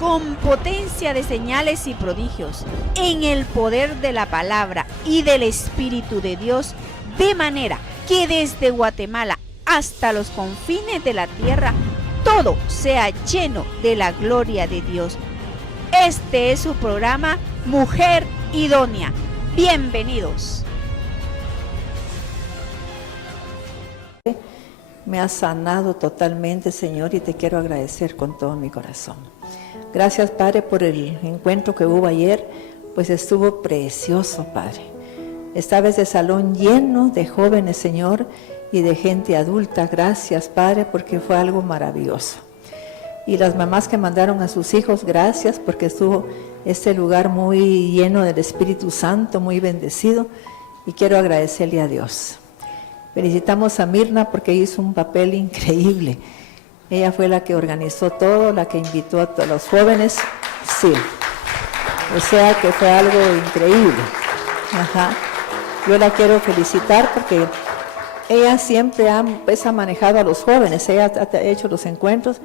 con potencia de señales y prodigios, en el poder de la palabra y del Espíritu de Dios, de manera que desde Guatemala hasta los confines de la tierra, todo sea lleno de la gloria de Dios. Este es su programa Mujer Idónea. Bienvenidos. Me has sanado totalmente, Señor, y te quiero agradecer con todo mi corazón. Gracias, Padre, por el encuentro que hubo ayer, pues estuvo precioso, Padre. Estaba ese salón lleno de jóvenes, Señor, y de gente adulta. Gracias, Padre, porque fue algo maravilloso. Y las mamás que mandaron a sus hijos, gracias, porque estuvo este lugar muy lleno del Espíritu Santo, muy bendecido, y quiero agradecerle a Dios. Felicitamos a Mirna porque hizo un papel increíble. Ella fue la que organizó todo, la que invitó a todos los jóvenes. Sí, o sea que fue algo increíble. Ajá. Yo la quiero felicitar porque ella siempre ha manejado a los jóvenes, ella ha hecho los encuentros,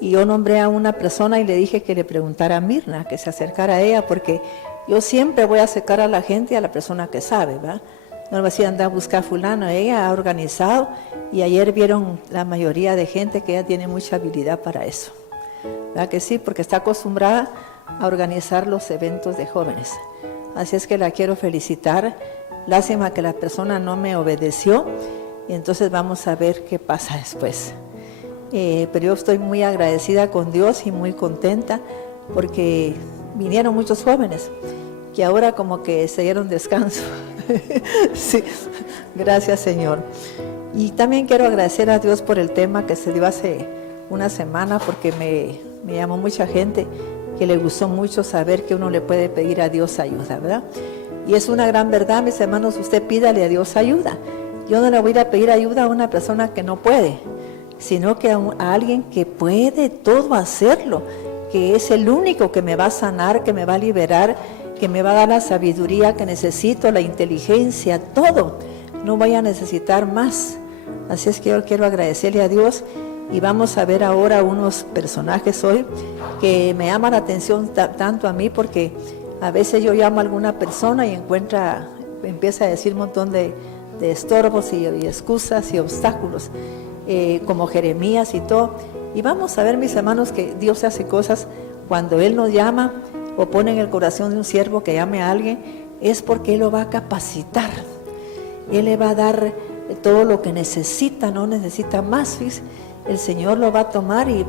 y yo nombré a una persona y le dije que le preguntara a Mirna, que se acercara a ella, porque yo siempre voy a acercar a la gente y a la persona que sabe, ¿verdad? No le voy a decir andar a buscar a fulano. Ella ha organizado, y ayer vieron la mayoría de gente que ella tiene mucha habilidad para eso. ¿Verdad que sí? Porque está acostumbrada a organizar los eventos de jóvenes. Así es que la quiero felicitar. Lástima que la persona no me obedeció, y entonces vamos a ver qué pasa después. Pero yo estoy muy agradecida con Dios y muy contenta porque vinieron muchos jóvenes que ahora como que se dieron descanso. Sí, gracias, Señor. Y también quiero agradecer a Dios por el tema que se dio hace una semana, porque me llamó mucha gente que le gustó mucho saber que uno le puede pedir a Dios ayuda, ¿verdad? Y es una gran verdad, mis hermanos, usted pídale a Dios ayuda. Yo no le voy a ir a pedir ayuda a una persona que no puede, sino que a alguien que puede todo hacerlo, que es el único que me va a sanar, que me va a liberar, que me va a dar la sabiduría que necesito, la inteligencia, todo. No voy a necesitar más. Así es que yo quiero agradecerle a Dios, y vamos a ver ahora unos personajes hoy que me llaman la atención tanto a mí, porque a veces yo llamo a alguna persona y empieza a decir un montón de estorbos y excusas y obstáculos, como Jeremías y todo. Y vamos a ver, mis hermanos, que Dios hace cosas cuando Él nos llama o pone en el corazón de un siervo que llame a alguien, es porque Él lo va a capacitar. Él le va a dar todo lo que necesita, no necesita más. ¿Ves? El Señor lo va a tomar. Y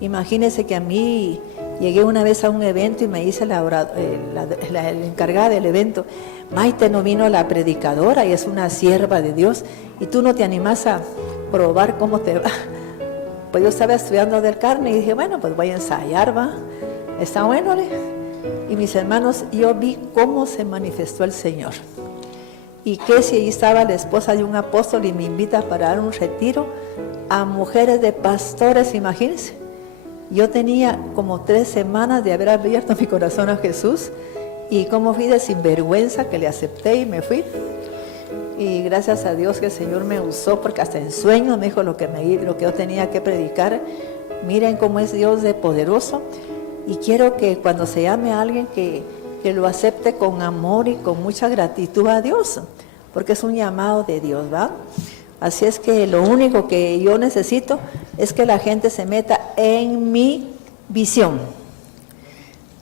imagínense que a mí llegué una vez a un evento y me dice la encargada del evento: Maite, no vino la predicadora y es una sierva de Dios, y tú no te animas a probar cómo te va. Pues yo estaba estudiando del carne y dije, bueno, pues voy a ensayar, va. Está bueno, y mis hermanos, yo vi cómo se manifestó el Señor. Y que si ahí estaba la esposa de un apóstol y me invita para dar un retiro a mujeres de pastores, imagínense. Yo tenía como 3 semanas de haber abierto mi corazón a Jesús, y cómo fui de sinvergüenza que le acepté y me fui. Y gracias a Dios que el Señor me usó, porque hasta en sueños me dijo lo que yo tenía que predicar. Miren cómo es Dios de poderoso. Y quiero que cuando se llame a alguien que lo acepte con amor y con mucha gratitud a Dios, porque es un llamado de Dios, ¿va? Así es que lo único que yo necesito es que la gente se meta en mi visión,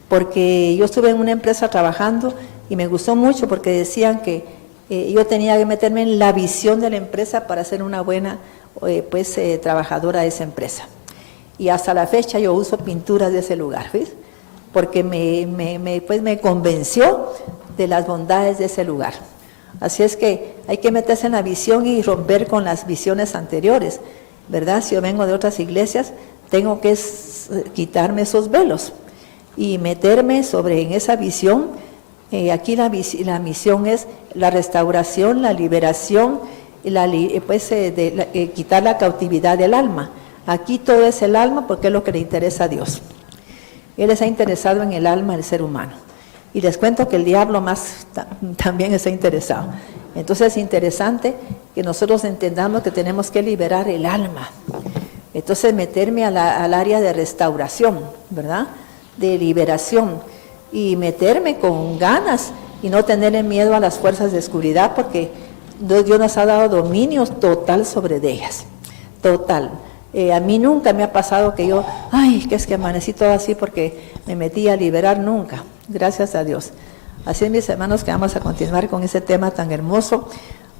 porque yo estuve en una empresa trabajando y me gustó mucho, porque decían que yo tenía que meterme en la visión de la empresa para ser una buena trabajadora de esa empresa. Y hasta la fecha yo uso pinturas de ese lugar, ¿ves? Porque me convenció de las bondades de ese lugar. Así es que hay que meterse en la visión y romper con las visiones anteriores, ¿verdad? Si yo vengo de otras iglesias, tengo que quitarme esos velos y meterme en esa visión. Aquí la misión es la restauración, la liberación, quitar la cautividad del alma. Aquí todo es el alma, porque es lo que le interesa a Dios. Él está interesado en el alma del ser humano. Y les cuento que el diablo también está interesado. Entonces es interesante que nosotros entendamos que tenemos que liberar el alma. Entonces meterme al área de restauración, ¿verdad? de liberación y meterme con ganas y no tenerle miedo a las fuerzas de oscuridad, porque Dios nos ha dado dominio total sobre ellas, total. A mí nunca me ha pasado que yo, que es que amanecí todo así porque me metí a liberar, nunca, gracias a Dios. Así es, mis hermanos, que vamos a continuar con ese tema tan hermoso,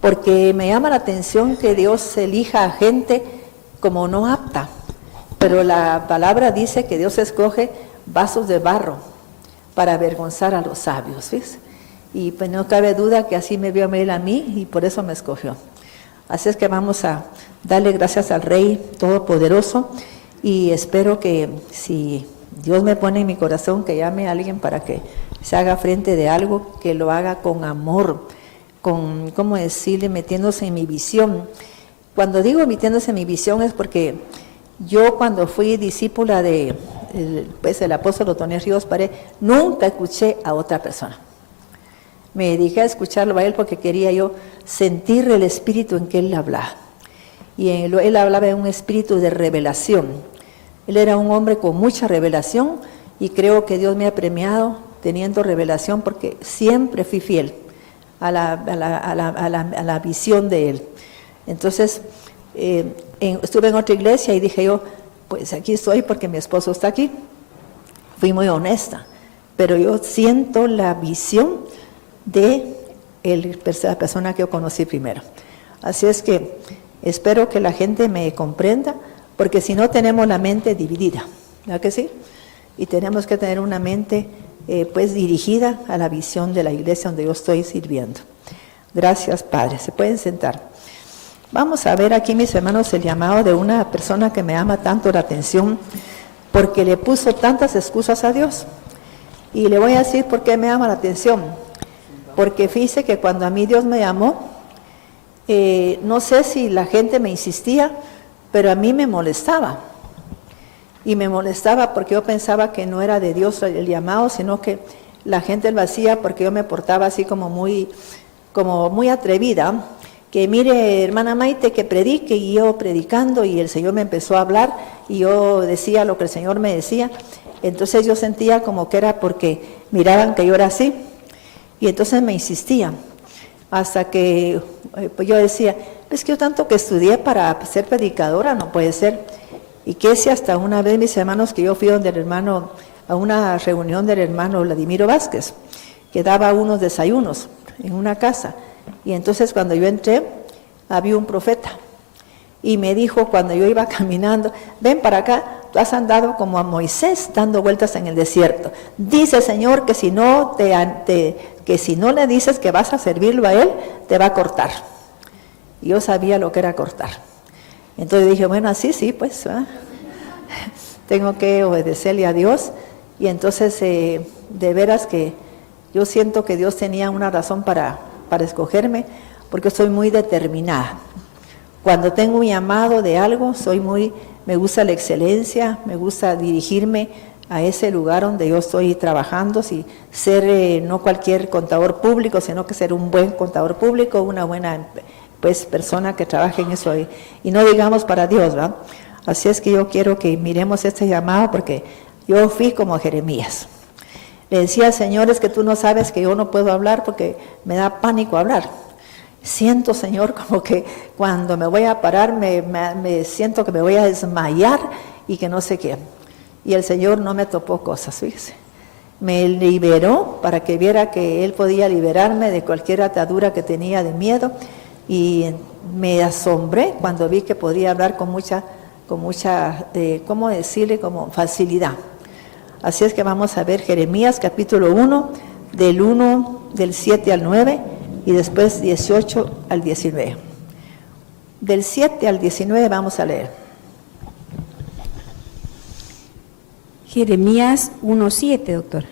porque me llama la atención que Dios elija a gente como no apta, pero la palabra dice que Dios escoge vasos de barro para avergonzar a los sabios, ¿ves? Y pues no cabe duda que así me vio Él a mí y por eso me escogió. Así es que vamos a darle gracias al Rey Todopoderoso y espero que si Dios me pone en mi corazón que llame a alguien para que se haga frente de algo, que lo haga con amor, con, ¿cómo decirle?, metiéndose en mi visión. Cuando digo metiéndose en mi visión es porque yo cuando fui discípula del apóstol Otoniel Ríos Pared, nunca escuché a otra persona. Me dediqué a escucharlo a él porque quería yo sentir el espíritu en que él hablaba. Y él hablaba de un espíritu de revelación. Él era un hombre con mucha revelación y creo que Dios me ha premiado teniendo revelación porque siempre fui fiel a la visión de él. Entonces, estuve en otra iglesia y dije yo, pues aquí estoy porque mi esposo está aquí. Fui muy honesta, pero yo siento la visión de la persona que yo conocí primero. Así es que espero que la gente me comprenda, porque si no tenemos la mente dividida, ¿verdad que sí? Y tenemos que tener una mente pues dirigida a la visión de la iglesia donde yo estoy sirviendo. Gracias, Padre. Se pueden sentar. Vamos a ver aquí, mis hermanos, el llamado de una persona que me llama tanto la atención, porque le puso tantas excusas a Dios. Y le voy a decir por qué me llama la atención. Porque fíjese que cuando a mí Dios me llamó, no sé si la gente me insistía, pero a mí me molestaba. Y me molestaba porque yo pensaba que no era de Dios el llamado, sino que la gente lo hacía porque yo me portaba así como muy atrevida. Que mire, hermana Maite, que predique, y yo predicando, y el Señor me empezó a hablar, y yo decía lo que el Señor me decía. Entonces yo sentía como que era porque miraban que yo era así. Y entonces me insistía, hasta que pues yo decía, es que yo tanto que estudié para ser predicadora, no puede ser. Y que si hasta una vez, mis hermanos, que yo fui donde el hermano, a una reunión del hermano Vladimiro Vázquez, que daba unos desayunos en una casa. Y entonces cuando yo entré, había un profeta. Y me dijo cuando yo iba caminando, ven para acá, tú has andado como a Moisés dando vueltas en el desierto. Dice el Señor que si no le dices que vas a servirlo a Él, te va a cortar. Y yo sabía lo que era cortar. Entonces dije, bueno, así sí, pues, tengo que obedecerle a Dios. Y entonces, de veras que yo siento que Dios tenía una razón para escogerme, porque soy muy determinada. Cuando tengo un llamado de algo, me gusta la excelencia, me gusta dirigirme a ese lugar donde yo estoy trabajando, ser no cualquier contador público, sino que ser un buen contador público, una buena persona que trabaje en eso, y no digamos para Dios, ¿verdad? Así es que yo quiero que miremos este llamado, porque yo fui como Jeremías. Le decía, Señor, es que tú no sabes que yo no puedo hablar porque me da pánico hablar. Siento, Señor, como que cuando me voy a parar me siento que me voy a desmayar y que no sé qué. Y el Señor no me topó cosas, fíjese. Me liberó para que viera que Él podía liberarme de cualquier atadura que tenía de miedo, y me asombré cuando vi que podía hablar con mucha, ¿cómo decirle?, como facilidad. Así es que vamos a ver Jeremías capítulo 1, del 7 al 9, y después 18 al 19. Del 7 al 19 vamos a leer. Jeremías 1:7, doctor.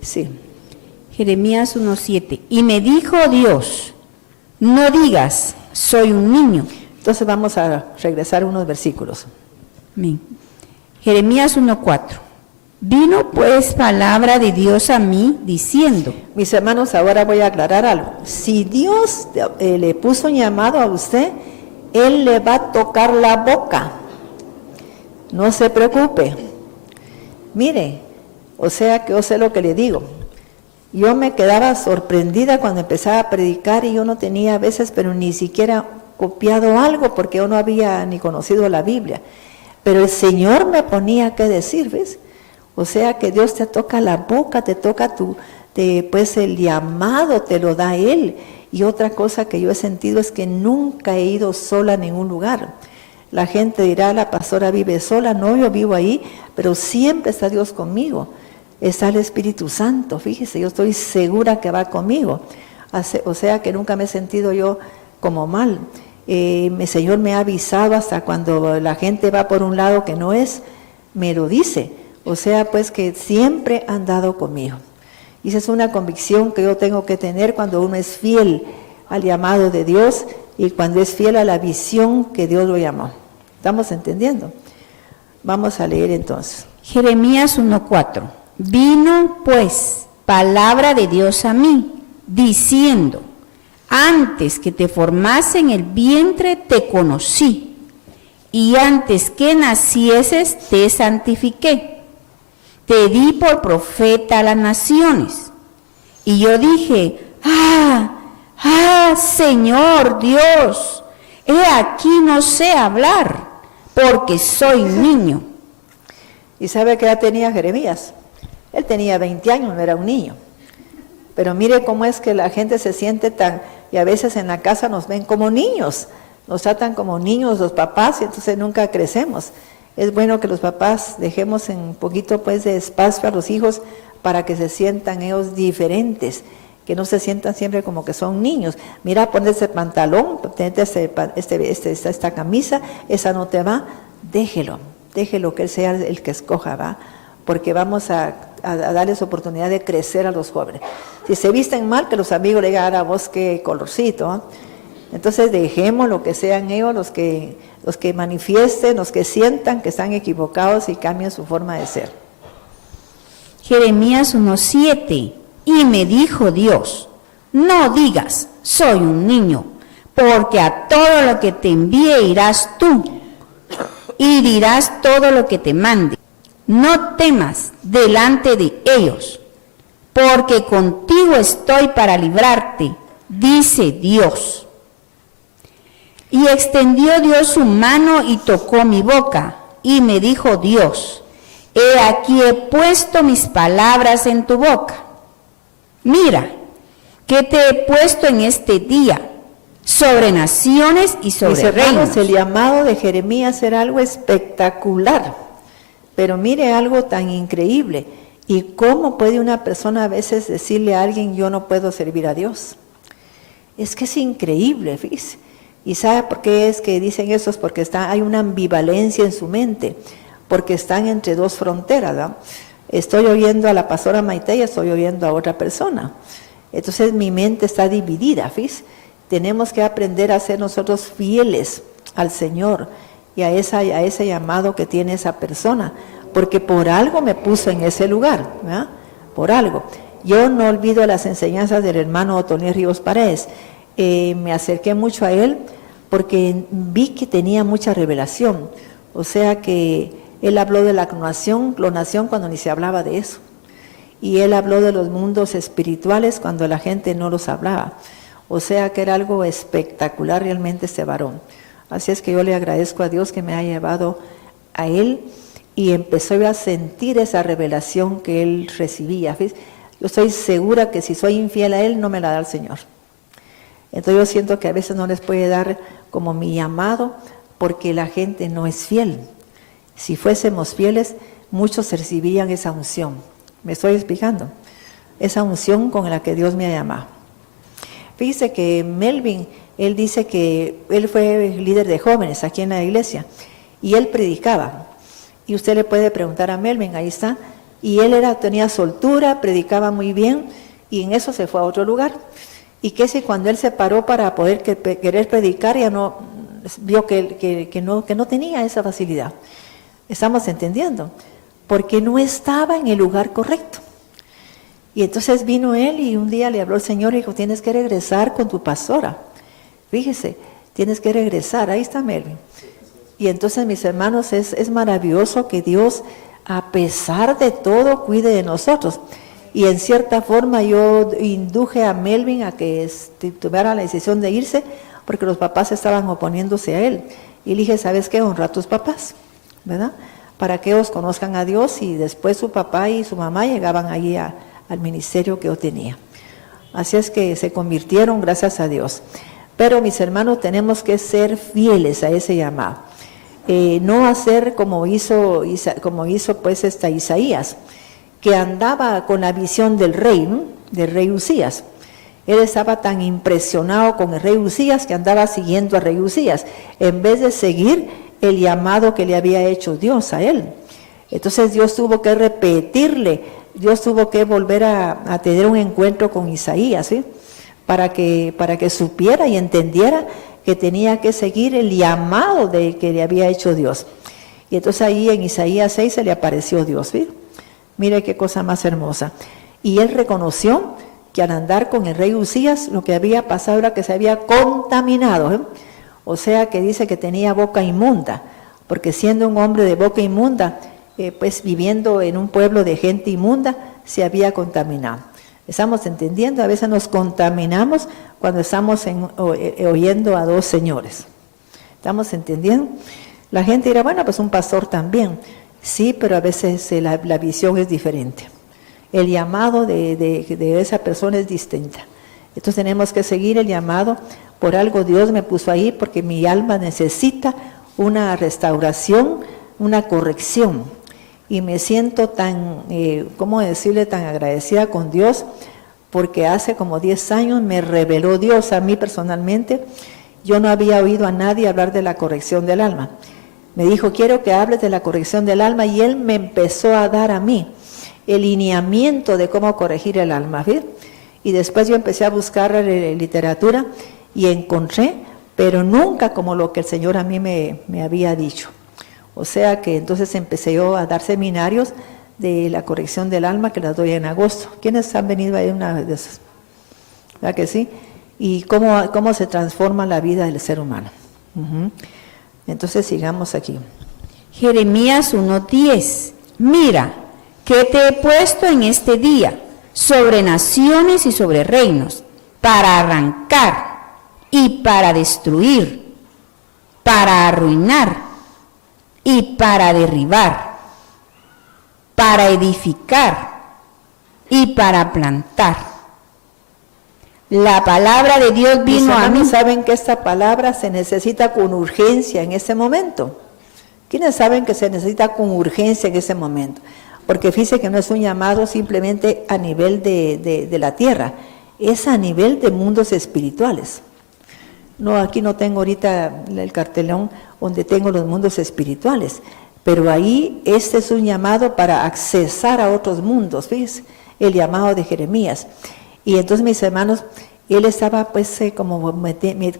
Sí. Jeremías 1:7. Y me dijo Dios, no digas, soy un niño. Entonces vamos a regresar unos versículos. Amén. Jeremías 1:4. Vino pues palabra de Dios a mí diciendo. Mis hermanos, ahora voy a aclarar algo. Si Dios le puso un llamado a usted, Él le va a tocar la boca. No se preocupe. Mire, O sea que yo sé lo que le digo. Yo me quedaba sorprendida cuando empezaba a predicar y yo no tenía a veces, pero ni siquiera copiado algo porque yo no había ni conocido la Biblia. Pero el Señor me ponía que decir, ¿ves? O sea que Dios te toca la boca, te toca pues el llamado te lo da Él. Y otra cosa que yo he sentido es que nunca he ido sola a ningún lugar. La gente dirá, la pastora vive sola. No, yo vivo ahí, pero siempre está Dios conmigo. Está el Espíritu Santo, fíjese, yo estoy segura que va conmigo. O sea que nunca me he sentido yo como mal. El Señor me ha avisado hasta cuando la gente va por un lado que no es, me lo dice. O sea pues que siempre ha andado conmigo. Y esa es una convicción que yo tengo que tener cuando uno es fiel al llamado de Dios y cuando es fiel a la visión que Dios lo llamó. ¿Estamos entendiendo? Vamos a leer entonces. Jeremías 1:4. Vino pues palabra de Dios a mí, diciendo, antes que te formase en el vientre te conocí, y antes que nacieses te santifiqué. Te di por profeta a las naciones. Y yo dije, Señor Dios, he aquí no sé hablar, porque soy niño. ¿Y sabe qué edad tenía Jeremías? Él tenía 20 años, no era un niño. Pero mire cómo es que la gente se siente y a veces en la casa nos ven como niños, nos tratan como niños los papás y entonces nunca crecemos. Es bueno que los papás dejemos un poquito pues de espacio a los hijos para que se sientan ellos diferentes, que no se sientan siempre como que son niños. Mira, ponte ese pantalón, ponte esta camisa, esa no te va, déjelo que él sea el que escoja, ¿va? Porque vamos a darles oportunidad de crecer a los jóvenes. Si se visten mal, que los amigos le digan, a vos qué colorcito, ¿eh? Entonces dejemos lo que sean ellos los que manifiesten, los que sientan que están equivocados y cambien su forma de ser. Jeremías 1:7. Y me dijo Dios, no digas, soy un niño, porque a todo lo que te envíe irás tú, y dirás todo lo que te mande. No temas delante de ellos, porque contigo estoy para librarte, dice Dios. Y extendió Dios su mano y tocó mi boca, y me dijo Dios, he aquí he puesto mis palabras en tu boca. Mira, que te he puesto en este día, sobre naciones y sobre reinos. El llamado de Jeremías era algo espectacular, pero mire algo tan increíble. ¿Y cómo puede una persona a veces decirle a alguien, yo no puedo servir a Dios? Es que es increíble, fíjese. ¿Y sabe por qué es que dicen eso? Es porque hay una ambivalencia en su mente, porque están entre dos fronteras, ¿no? Estoy oyendo a la pastora Maite y estoy oyendo a otra persona. Entonces mi mente está dividida, fíjese. Tenemos que aprender a ser nosotros fieles al Señor y a ese llamado que tiene esa persona, porque por algo me puso en ese lugar, ¿verdad? Por algo. Yo no olvido las enseñanzas del hermano Otoniel Ríos Paredes. Me acerqué mucho a él porque vi que tenía mucha revelación. O sea que él habló de la clonación cuando ni se hablaba de eso. Y él habló de los mundos espirituales cuando la gente no los hablaba. O sea que era algo espectacular realmente este varón. Así es que yo le agradezco a Dios que me haya llevado a él y empezó a sentir esa revelación que él recibía. Yo estoy segura que si soy infiel a él, no me la da el Señor. Entonces yo siento que a veces no les puede dar como mi llamado porque la gente no es fiel. Si fuésemos fieles, muchos recibirían esa unción. ¿Me estoy explicando? Esa unción con la que Dios me ha llamado. Fíjese que Melvin, él dice que él fue líder de jóvenes aquí en la iglesia y él predicaba. Y usted le puede preguntar a Melvin, ahí está. Y él tenía soltura, predicaba muy bien y en eso se fue a otro lugar. Y que si cuando él se paró para poder querer predicar, ya no vio que no tenía esa facilidad. ¿Estamos entendiendo? Porque no estaba en el lugar correcto. Y entonces vino él y un día le habló el Señor y dijo, tienes que regresar con tu pastora. Fíjese, tienes que regresar. Ahí está Melvin. Y entonces, mis hermanos, es maravilloso que Dios a pesar de todo, cuide de nosotros. Y en cierta forma yo induje a Melvin a que tomara la decisión de irse, porque los papás estaban oponiéndose a él. Y le dije, ¿sabes qué? Honra a tus papás, ¿verdad? Para que ellos conozcan a Dios, y después su papá y su mamá llegaban allí al ministerio que yo tenía. Así es que se convirtieron, gracias a Dios. Pero mis hermanos, tenemos que ser fieles a ese llamado. No hacer como hizo pues Isaías, que andaba con la visión del rey, ¿no? Del rey Usías. Él estaba tan impresionado con el rey Usías que andaba siguiendo al rey Usías, en vez de seguir el llamado que le había hecho Dios a él. Entonces Dios tuvo que repetirle, Dios tuvo que volver a tener un encuentro con Isaías, ¿sí? Para que supiera y entendiera que tenía que seguir el llamado que le había hecho Dios. Y entonces ahí en Isaías 6 se le apareció Dios, ¿sí? Mire qué cosa más hermosa. Y él reconoció que al andar con el rey Usías, lo que había pasado era que se había contaminado, ¿eh? O sea que dice que tenía boca inmunda, porque siendo un hombre de boca inmunda, pues viviendo en un pueblo de gente inmunda, se había contaminado. Estamos entendiendo, a veces nos contaminamos cuando estamos oyendo a dos señores. ¿Estamos entendiendo? La gente dirá, bueno, pues un pastor también. Sí, pero a veces la visión es diferente. El llamado de esa persona es distinta. Entonces tenemos que seguir el llamado. Por algo Dios me puso ahí, porque mi alma necesita una restauración, una corrección. Y me siento tan, ¿cómo decirle?, tan agradecida con Dios, porque hace como 10 años me reveló Dios a mí personalmente. Yo no había oído a nadie hablar de la corrección del alma. Me dijo, quiero que hables de la corrección del alma, y Él me empezó a dar a mí el lineamiento de cómo corregir el alma, ¿sí? Y después yo empecé a buscar literatura y encontré, pero nunca como lo que el Señor a mí me había dicho. O sea que entonces empecé yo a dar seminarios de la corrección del alma, que las doy en agosto. ¿Quiénes han venido ahí una vez de esas? ¿Verdad que sí? Y cómo se transforma la vida del ser humano. Entonces sigamos aquí. Jeremías 1:10. Mira, que te he puesto en este día sobre naciones y sobre reinos, para arrancar y para destruir, para arruinar y para derribar, para edificar y para plantar. La palabra de Dios vino a mí. ¿Saben que esta palabra se necesita con urgencia en este momento? ¿Quiénes saben que se necesita con urgencia en ese momento? Porque fíjense que no es un llamado simplemente a nivel de la tierra, es a nivel de mundos espirituales. No, aquí no tengo ahorita el cartelón donde tengo los mundos espirituales, pero ahí este es un llamado para accesar a otros mundos, fíjense, el llamado de Jeremías. Y entonces, mis hermanos, él estaba pues como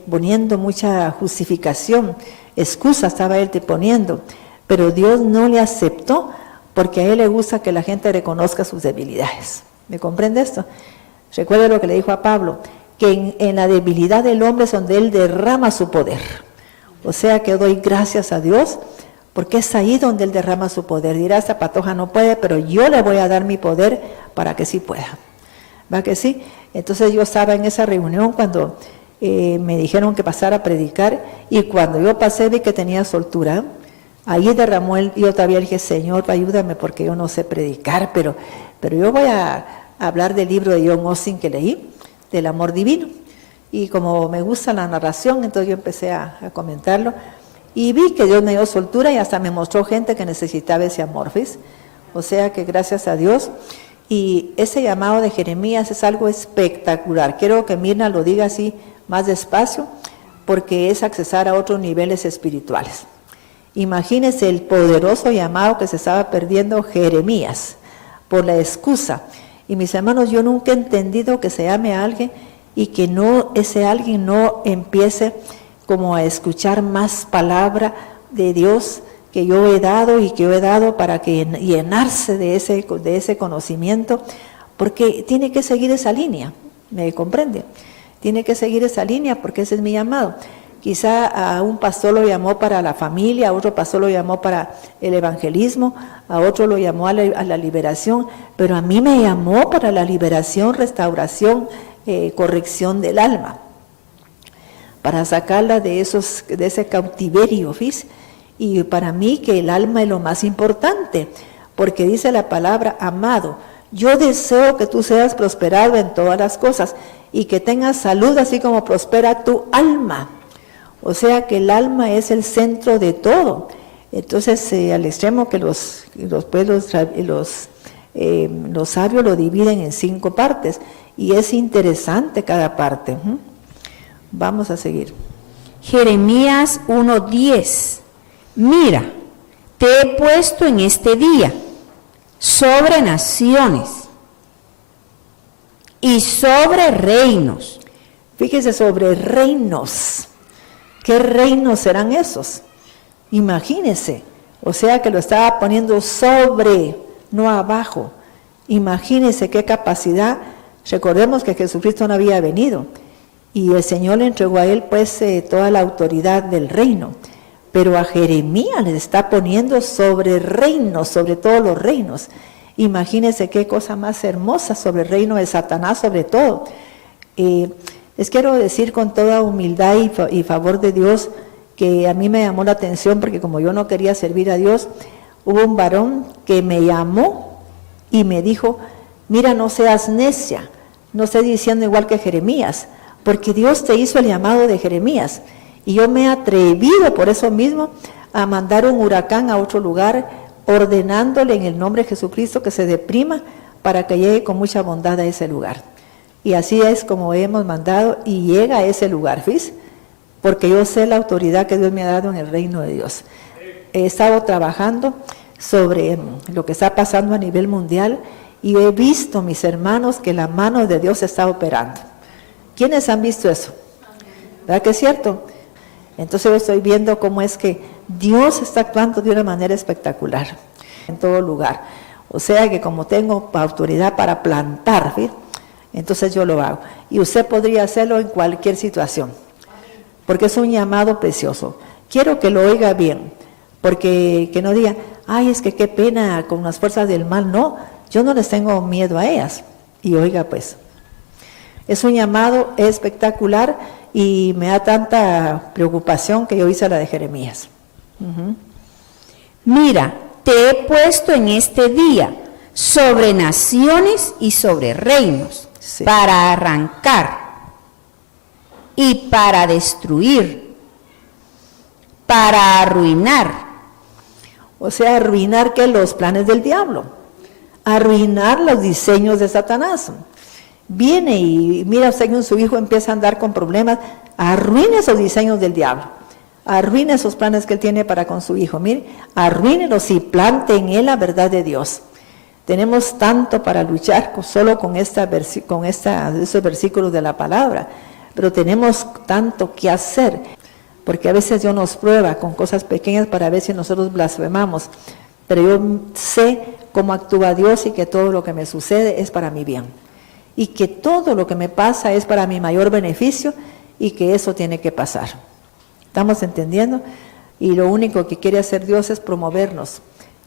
poniendo mucha justificación, excusa estaba él poniendo, pero Dios no le aceptó, porque a él le gusta que la gente reconozca sus debilidades. ¿Me comprende esto? Recuerde lo que le dijo a Pablo, que en la debilidad del hombre es donde él derrama su poder. O sea que doy gracias a Dios, porque es ahí donde él derrama su poder. Dirá, esta patoja no puede, pero yo le voy a dar mi poder para que sí pueda. ¿Va que sí? Entonces yo estaba en esa reunión cuando me dijeron que pasara a predicar, y cuando yo pasé vi que tenía soltura. Ahí derramó él, y yo todavía dije, Señor, ayúdame, porque yo no sé predicar, pero yo voy a hablar del libro de John Austin que leí, del amor divino. Y como me gusta la narración, entonces yo empecé a comentarlo, y vi que Dios me dio soltura, y hasta me mostró gente que necesitaba ese amor, ¿ves? O sea que gracias a Dios. Y ese llamado de Jeremías es algo espectacular. Quiero que Mirna lo diga así más despacio, porque es accesar a otros niveles espirituales. Imagínense el poderoso llamado que se estaba perdiendo Jeremías por la excusa. Y mis hermanos, yo nunca he entendido que se llame a alguien y que ese alguien no empiece como a escuchar más palabra de Dios que yo he dado, y que yo he dado para que llenarse de ese conocimiento, porque tiene que seguir esa línea. ¿Me comprende? Tiene que seguir esa línea, porque ese es mi llamado. Quizá a un pastor lo llamó para la familia, a otro pastor lo llamó para el evangelismo, a otro lo llamó a la liberación, pero a mí me llamó para la liberación, restauración, corrección del alma, para sacarla de ese cautiverio, ¿ves? Y para mí que el alma es lo más importante, porque dice la palabra, amado, yo deseo que tú seas prosperado en todas las cosas y que tengas salud así como prospera tu alma. O sea que el alma es el centro de todo. Entonces, al extremo que los sabios lo dividen en 5 partes y es interesante cada parte. Vamos a seguir. Jeremías 1:10. Mira, te he puesto en este día sobre naciones y sobre reinos. Fíjese, sobre reinos. ¿Qué reinos serán esos? Imagínese, o sea que lo estaba poniendo sobre, no abajo. Imagínese qué capacidad. Recordemos que Jesucristo no había venido y el Señor le entregó a él pues toda la autoridad del reino, pero a Jeremías le está poniendo sobre reinos, sobre todos los reinos. Imagínese qué cosa más hermosa, sobre el reino de Satanás, sobre todo. Les quiero decir con toda humildad y favor de Dios que a mí me llamó la atención porque como yo no quería servir a Dios, hubo un varón que me llamó y me dijo, mira, no seas necia, no estés diciendo igual que Jeremías, porque Dios te hizo el llamado de Jeremías. Y yo me he atrevido por eso mismo a mandar un huracán a otro lugar, ordenándole en el nombre de Jesucristo que se deprima para que llegue con mucha bondad a ese lugar. Y así es como hemos mandado y llega a ese lugar, ¿ves? Porque yo sé la autoridad que Dios me ha dado en el reino de Dios. He estado trabajando sobre lo que está pasando a nivel mundial y he visto, mis hermanos, que la mano de Dios está operando. ¿Quiénes han visto eso? ¿Verdad que es cierto? Entonces yo estoy viendo cómo es que Dios está actuando de una manera espectacular en todo lugar. O sea que como tengo autoridad para plantar, ¿sí? Entonces yo lo hago. Y usted podría hacerlo en cualquier situación, porque es un llamado precioso. Quiero que lo oiga bien, porque que no diga, ay, es que qué pena con las fuerzas del mal. No, yo no les tengo miedo a ellas. Y oiga pues, es un llamado espectacular y me da tanta preocupación que yo hice la de Jeremías. Mira, te he puesto en este día sobre naciones y sobre reinos, sí, para arrancar y para destruir, para arruinar. O sea, arruinar que los planes del diablo, arruinar los diseños de Satanás. Viene y mira usted que su hijo empieza a andar con problemas, arruine esos diseños del diablo, arruine esos planes que él tiene para con su hijo, mire, arruínelos y plante en él la verdad de Dios. Tenemos tanto para luchar solo con esos versículos de la palabra, pero tenemos tanto que hacer, porque a veces Dios nos prueba con cosas pequeñas para ver si nosotros blasfemamos, pero yo sé cómo actúa Dios y que todo lo que me sucede es para mi bien. Y que todo lo que me pasa es para mi mayor beneficio y que eso tiene que pasar. ¿Estamos entendiendo? Y lo único que quiere hacer Dios es promovernos,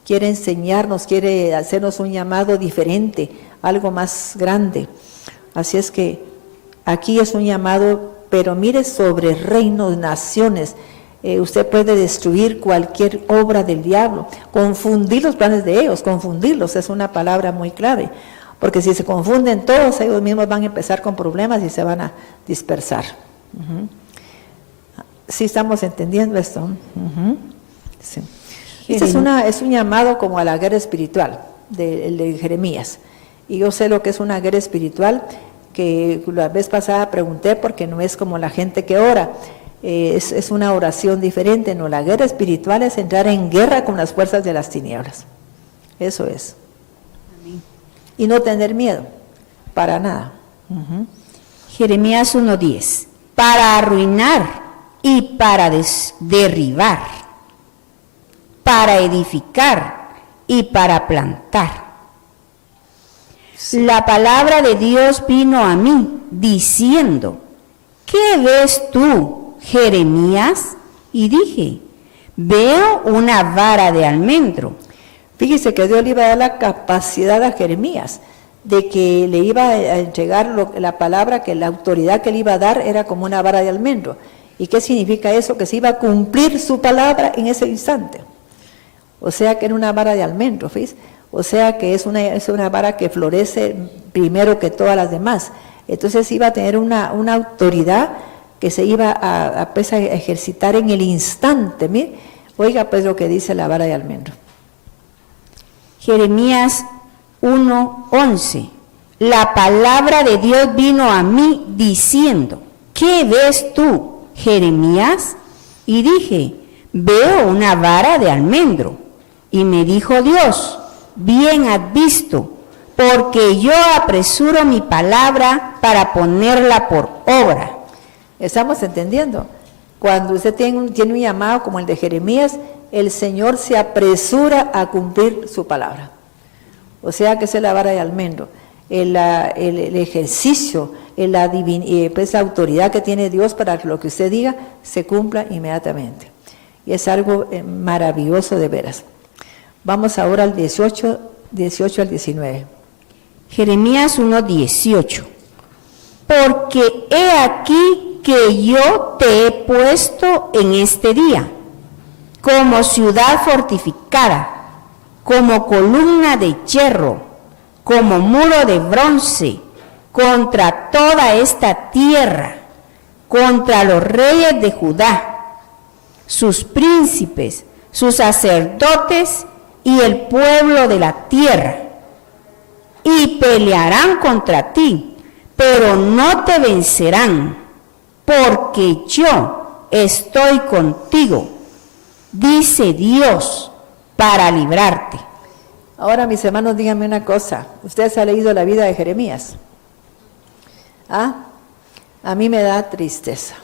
quiere enseñarnos, quiere hacernos un llamado diferente, algo más grande. Así es que aquí es un llamado, pero mire, sobre reinos, naciones. Usted puede destruir cualquier obra del diablo, confundir los planes de ellos, confundirlos es una palabra muy clave. Porque si se confunden todos, ellos mismos van a empezar con problemas y se van a dispersar. ¿Sí estamos entendiendo esto? Sí. Este es un llamado como a la guerra espiritual de Jeremías. Y yo sé lo que es una guerra espiritual, que la vez pasada pregunté porque no es como la gente que ora. Es una oración diferente. No, la guerra espiritual es entrar en guerra con las fuerzas de las tinieblas. Eso es. Y no tener miedo, para nada. Jeremías 1:10, para arruinar y para derribar, para edificar y para plantar. Sí. La palabra de Dios vino a mí diciendo, ¿qué ves tú, Jeremías, y dije, veo una vara de almendro. Fíjese que Dios le iba a dar la capacidad a Jeremías de que le iba a entregar la palabra, que la autoridad que le iba a dar era como una vara de almendro. ¿Y qué significa eso? Que se iba a cumplir su palabra en ese instante. O sea que era una vara de almendro, ¿ves? O sea que es una vara que florece primero que todas las demás. Entonces iba a tener una autoridad que se iba a ejercitar en el instante. Mire, oiga pues lo que dice la vara de almendro. Jeremías 1:11. La palabra de Dios vino a mí diciendo, ¿qué ves tú, Jeremías? Y dije, veo una vara de almendro. Y me dijo Dios, bien has visto, porque yo apresuro mi palabra para ponerla por obra. ¿Estamos entendiendo? Cuando usted tiene un llamado como el de Jeremías, el Señor se apresura a cumplir su palabra. O sea que esa es la vara de almendro. El ejercicio, pues la autoridad que tiene Dios para que lo que usted diga se cumpla inmediatamente. Y es algo maravilloso de veras. Vamos ahora al 18 al 19. Jeremías 1:18. Porque he aquí que yo te he puesto en este día como ciudad fortificada, como columna de hierro, como muro de bronce, contra toda esta tierra, contra los reyes de Judá, sus príncipes, sus sacerdotes y el pueblo de la tierra, y pelearán contra ti, pero no te vencerán, porque yo estoy contigo, dice Dios, para librarte. Ahora, mis hermanos, díganme una cosa. ¿Ustedes han leído la vida de Jeremías? ¿Ah? A mí me da tristeza.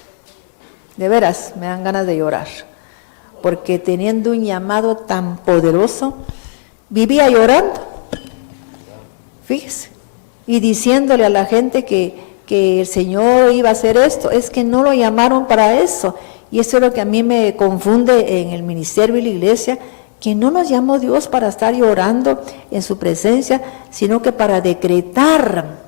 De veras, me dan ganas de llorar. Porque teniendo un llamado tan poderoso, vivía llorando. Fíjese. Y diciéndole a la gente que el Señor iba a hacer esto. Es que no lo llamaron para eso. Y eso es lo que a mí me confunde en el ministerio y la iglesia, que no nos llamó Dios para estar llorando en su presencia, sino que para decretar.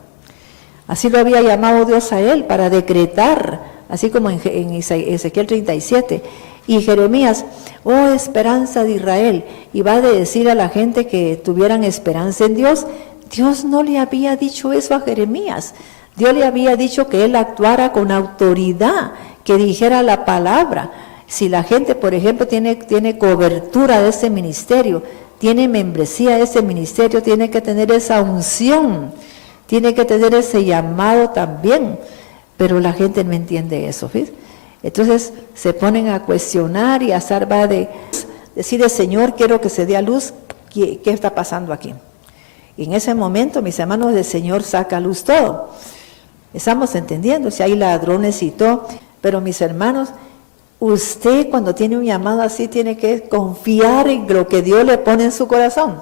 Así lo había llamado Dios a él, para decretar, así como en Ezequiel 37. Y Jeremías, oh esperanza de Israel, iba a decir a la gente que tuvieran esperanza en Dios. Dios no le había dicho eso a Jeremías. Dios le había dicho que él actuara con autoridad, que dijera la palabra. Si la gente, por ejemplo, tiene cobertura de ese ministerio, tiene membresía de ese ministerio, tiene que tener esa unción, tiene que tener ese llamado también. Pero la gente no entiende eso, ¿ves? Entonces se ponen a cuestionar y a salvar de decir, Señor, quiero que se dé a luz, ¿qué está pasando aquí? Y en ese momento, mis hermanos, el Señor saca a luz todo. Estamos entendiendo, si hay ladrones y todo, pero mis hermanos, usted cuando tiene un llamado así tiene que confiar en lo que Dios le pone en su corazón.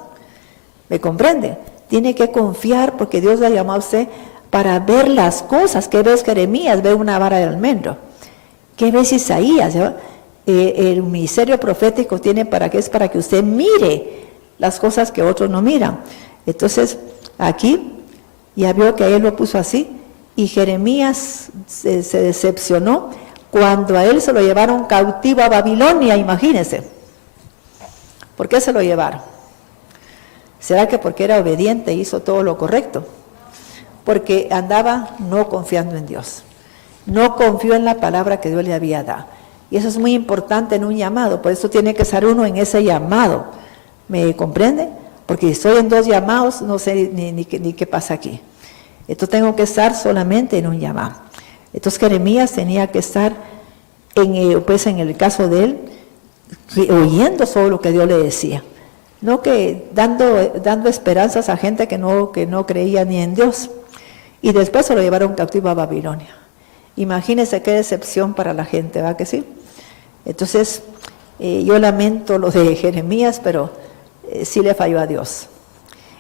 ¿Me comprende? Tiene que confiar porque Dios le ha llamado a usted para ver las cosas. ¿Qué ves Jeremías? Ve una vara de almendro. ¿Qué ves Isaías? El ministerio profético tiene para qué, es para que usted mire las cosas que otros no miran. Entonces, aquí ya vio que él lo puso así y Jeremías se decepcionó cuando a él se lo llevaron cautivo a Babilonia, imagínense. ¿Por qué se lo llevaron? ¿Será que porque era obediente e hizo todo lo correcto? Porque andaba no confiando en Dios. No confió en la palabra que Dios le había dado. Y eso es muy importante en un llamado, por eso tiene que estar uno en ese llamado. ¿Me comprende? Porque si estoy en dos llamados, no sé ni qué pasa aquí. Entonces tengo que estar solamente en un llamado. Entonces Jeremías tenía que estar, en el caso de él, oyendo todo lo que Dios le decía. No que dando esperanzas a gente que no creía ni en Dios. Y después se lo llevaron cautivo a Babilonia. Imagínense qué decepción para la gente, ¿va que sí? Entonces, yo lamento lo de Jeremías, pero sí le falló a Dios.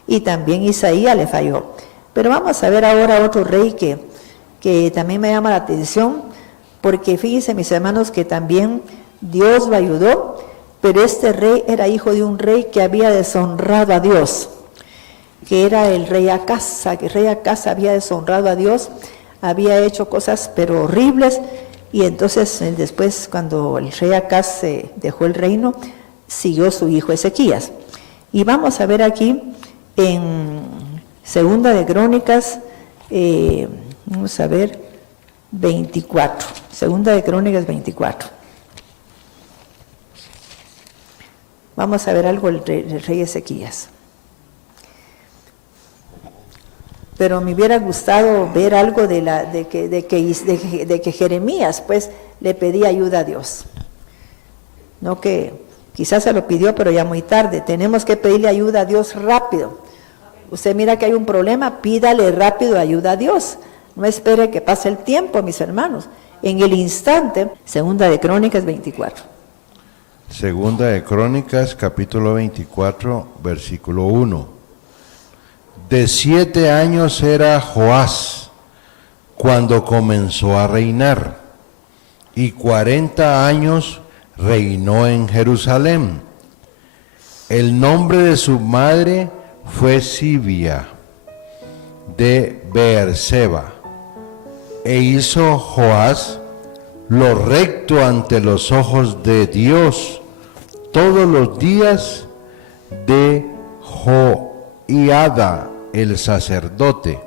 Y también Isaías le falló. Pero vamos a ver ahora otro rey que también me llama la atención, porque fíjense mis hermanos que también Dios lo ayudó, pero este rey era hijo de un rey que había deshonrado a Dios, que era el rey Acaz, que el rey Acaz había deshonrado a Dios, había hecho cosas pero horribles, y entonces después cuando el rey Acaz dejó el reino, siguió su hijo Ezequías. Y vamos a ver aquí en Segunda de Crónicas, vamos a ver, 24, Segunda de Crónicas 24. Vamos a ver algo del rey Ezequías. Pero me hubiera gustado ver algo de que Jeremías pues le pedía ayuda a Dios. No que quizás se lo pidió, pero ya muy tarde. Tenemos que pedirle ayuda a Dios rápido. Usted mira que hay un problema, pídale rápido ayuda a Dios. No espere que pase el tiempo, mis hermanos. En el instante, Segunda de Crónicas 24. Segunda de Crónicas, capítulo 24, versículo 1. De 7 años era Joás cuando comenzó a reinar, y 40 años reinó en Jerusalén. El nombre de su madre fue Sibia, de Beerseba, e hizo Joás lo recto ante los ojos de Dios todos los días de Joiada el sacerdote.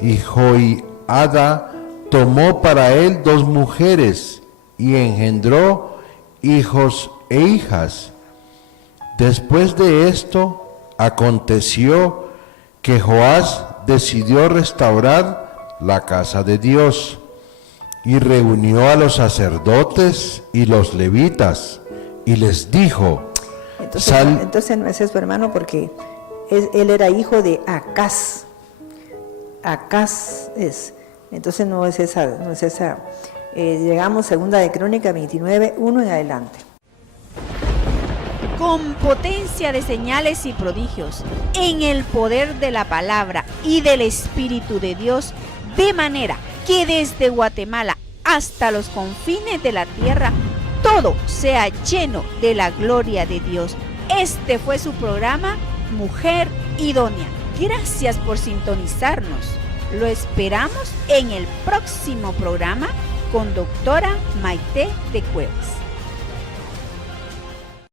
Y Joiada tomó para él 2 mujeres y engendró hijos e hijas. Después de esto aconteció que Joás decidió restaurar la casa de Dios y reunió a los sacerdotes y los levitas y les dijo: entonces no es eso, hermano, porque él era hijo de Acaz. Acaz es. Entonces no es esa. Llegamos Segunda de Crónica 29, 1 en adelante. Con potencia de señales y prodigios, en el poder de la palabra y del Espíritu de Dios, de manera que desde Guatemala hasta los confines de la tierra, todo sea lleno de la gloria de Dios. Este fue su programa, Mujer Idónea. Gracias por sintonizarnos. Lo esperamos en el próximo programa con doctora Maite de Cuevas.